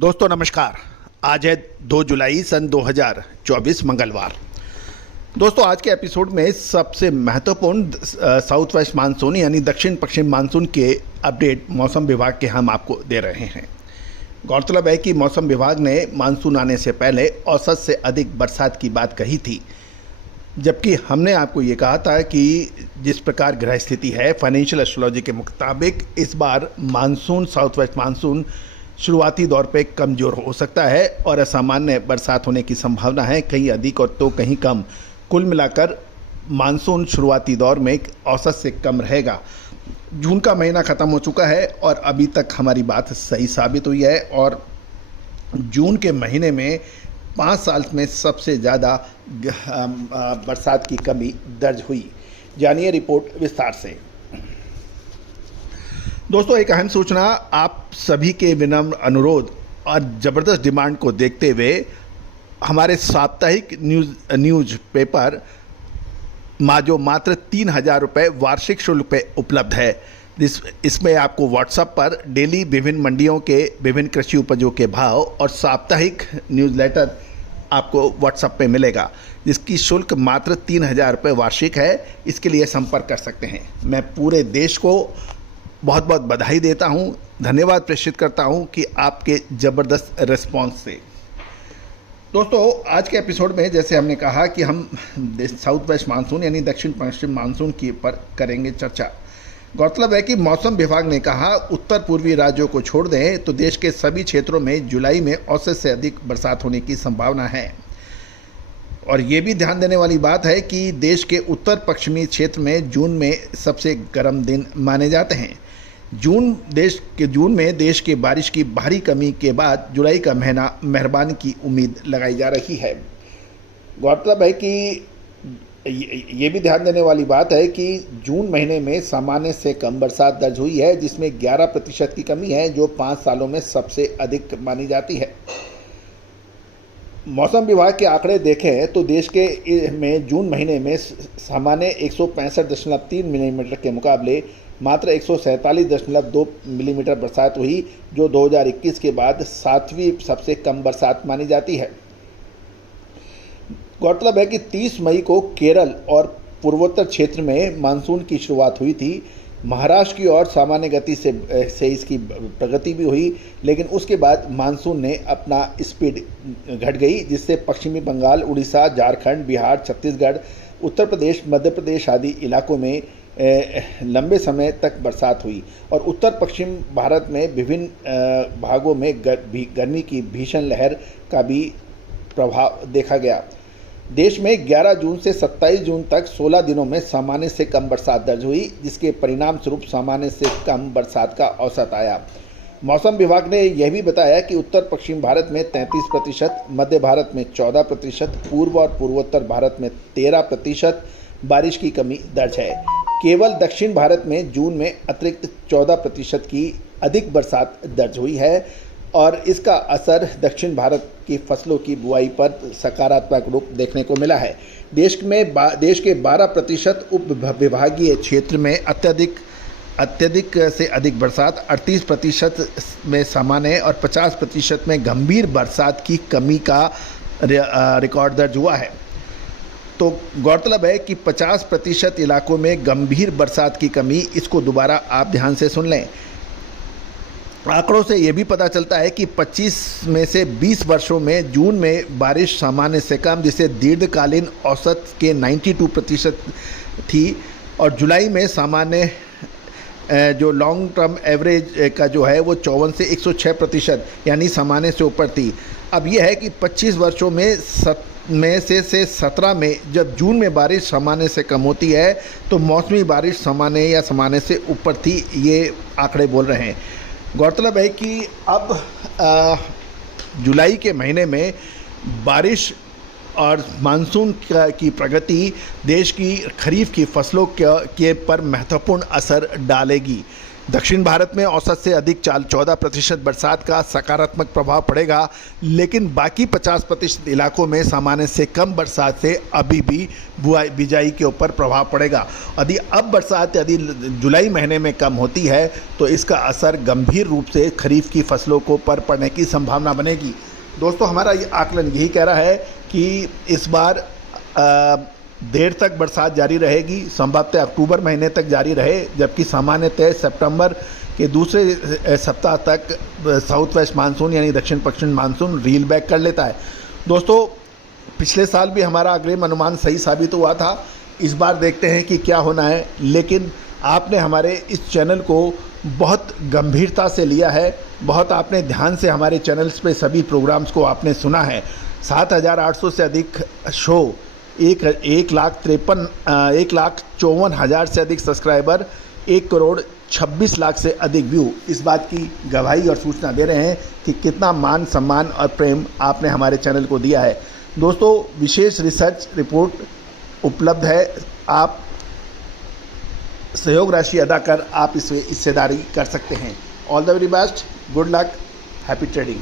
दोस्तों नमस्कार। आज है 2 जुलाई सन 2024 मंगलवार। दोस्तों आज के एपिसोड में सबसे महत्वपूर्ण साउथ वेस्ट मानसून यानी दक्षिण पश्चिम मानसून के अपडेट मौसम विभाग के हम आपको दे रहे हैं। गौरतलब है कि मौसम विभाग ने मानसून आने से पहले औसत से अधिक बरसात की बात कही थी, जबकि हमने आपको ये कहा था कि जिस प्रकार ग्रह स्थिति है फाइनेंशियल एस्ट्रोलॉजी के मुताबिक इस बार मानसून साउथ वेस्ट मानसून शुरुआती दौर पे कमज़ोर हो सकता है और असामान्य बरसात होने की संभावना है, कहीं अधिक और तो कहीं कम। कुल मिलाकर मानसून शुरुआती दौर में औसत से कम रहेगा। जून का महीना ख़त्म हो चुका है और अभी तक हमारी बात सही साबित हुई है और जून के महीने में 5 साल में सबसे ज़्यादा बरसात की कमी दर्ज हुई। जानिए रिपोर्ट विस्तार से। दोस्तों एक अहम सूचना, आप सभी के विनम्र अनुरोध और ज़बरदस्त डिमांड को देखते हुए हमारे साप्ताहिक न्यूज़ पेपर जो मात्र 3,000 रुपये वार्षिक शुल्क पे उपलब्ध है। इसमें आपको व्हाट्सएप पर डेली विभिन्न मंडियों के विभिन्न कृषि उपजों के भाव और साप्ताहिक न्यूज़लेटर आपको व्हाट्सएप पे मिलेगा, जिसकी शुल्क मात्र 3,000 रुपये वार्षिक है। इसके लिए संपर्क कर सकते हैं। मैं पूरे देश को बहुत बहुत बधाई देता हूं, धन्यवाद प्रेषित करता हूं कि आपके ज़बरदस्त रिस्पॉन्स से। दोस्तों आज के एपिसोड में जैसे हमने कहा कि हम साउथ वेस्ट मानसून यानी दक्षिण पश्चिम मानसून की पर करेंगे चर्चा। गौरतलब है कि मौसम विभाग ने कहा उत्तर पूर्वी राज्यों को छोड़ दें तो देश के सभी क्षेत्रों में जुलाई में औसत से अधिक बरसात होने की संभावना है। और ये भी ध्यान देने वाली बात है कि देश के उत्तर पश्चिमी क्षेत्र में जून में सबसे गर्म दिन माने जाते हैं। जून में देश के बारिश की भारी कमी के बाद जुलाई का महीना मेहरबानी की उम्मीद लगाई जा रही है। गौरतलब है कि ये भी ध्यान देने वाली बात है कि जून महीने में सामान्य से कम बरसात दर्ज हुई है, जिसमें 11% की कमी है, जो 5 सालों में सबसे अधिक मानी जाती है। मौसम विभाग के आंकड़े देखें तो देश के में जून महीने में सामान्य 165.3 मिलीमीटर के मुकाबले मात्र 147.2 मिलीमीटर बरसात हुई, जो 2021 के बाद 7वीं सबसे कम बरसात मानी जाती है। गौरतलब है कि 30 मई को केरल और पूर्वोत्तर क्षेत्र में मानसून की शुरुआत हुई थी। महाराष्ट्र की ओर सामान्य गति से इसकी प्रगति भी हुई, लेकिन उसके बाद मानसून ने अपना स्पीड घट गई, जिससे पश्चिमी बंगाल, उड़ीसा, झारखंड, बिहार, छत्तीसगढ़, उत्तर प्रदेश, मध्य प्रदेश आदि इलाकों में लंबे समय तक बरसात हुई और उत्तर पश्चिम भारत में विभिन्न भागों में गर्मी की भीषण लहर का भी प्रभाव देखा गया। देश में 11 जून से 27 जून तक 16 दिनों में सामान्य से कम बरसात दर्ज हुई, जिसके परिणाम स्वरूप सामान्य से कम बरसात का औसत आया। मौसम विभाग ने यह भी बताया कि उत्तर पश्चिम भारत में 33%, मध्य भारत में 14%, पूर्व और पूर्वोत्तर भारत में 13% बारिश की कमी दर्ज है। केवल दक्षिण भारत में जून में अतिरिक्त 14% की अधिक बरसात दर्ज हुई है और इसका असर दक्षिण भारत की फसलों की बुआई पर सकारात्मक रूप देखने को मिला है। देश के 12% उप विभागीय क्षेत्र में अत्यधिक से अधिक बरसात, 38% में सामान्य और 50% में गंभीर बरसात की कमी का रिकॉर्ड दर्ज हुआ है। तो गौरतलब है कि 50% इलाकों में गंभीर बरसात की कमी, इसको दोबारा आप ध्यान से सुन लें। आंकड़ों से ये भी पता चलता है कि 25 में से 20 वर्षों में जून में बारिश सामान्य से कम, जिसे दीर्घकालीन औसत के 92% थी, और जुलाई में सामान्य जो लॉन्ग टर्म एवरेज का जो है वो 54 से 106% यानी सामान्य से ऊपर थी। अब यह है कि 25 वर्षों में से 17 में जब जून में बारिश सामान्य से कम होती है तो मौसमी बारिश सामान्य या सामान्य से ऊपर थी, ये आंकड़े बोल रहे हैं। गौरतलब है कि अब जुलाई के महीने में बारिश और मानसून की प्रगति देश की खरीफ की फसलों के पर महत्वपूर्ण असर डालेगी। दक्षिण भारत में औसत से अधिक 14% बरसात का सकारात्मक प्रभाव पड़ेगा, लेकिन बाकी 50% इलाकों में सामान्य से कम बरसात से अभी भी बिजाई के ऊपर प्रभाव पड़ेगा। यदि अब बरसात यदि जुलाई महीने में कम होती है तो इसका असर गंभीर रूप से खरीफ की फसलों को पर पड़ने की संभावना बनेगी। दोस्तों, हमारा ये आकलन यही कह रहा है कि इस बार देर तक बरसात जारी रहेगी, संभवतः अक्टूबर महीने तक जारी रहे, जबकि सामान्यतः सितंबर के दूसरे सप्ताह तक साउथ वेस्ट मानसून यानी दक्षिण पश्चिम मानसून रील बैक कर लेता है। दोस्तों, पिछले साल भी हमारा अग्रिम अनुमान सही साबित हुआ था। इस बार देखते हैं कि क्या होना है, लेकिन आपने हमारे इस चैनल को बहुत गंभीरता से लिया है, बहुत आपने ध्यान से हमारे चैनल्स पे सभी प्रोग्राम्स को आपने सुना है। 7,800 से अधिक शो, 1,54,000 से अधिक सब्सक्राइबर, 1,26,00,000 से अधिक व्यू इस बात की गवाही और सूचना दे रहे हैं कि कितना मान सम्मान और प्रेम आपने हमारे चैनल को दिया है। दोस्तों, विशेष रिसर्च रिपोर्ट उपलब्ध है, आप सहयोग राशि अदा कर आप इसमें हिस्सेदारी कर सकते हैं। All the very best, good luck, happy trading.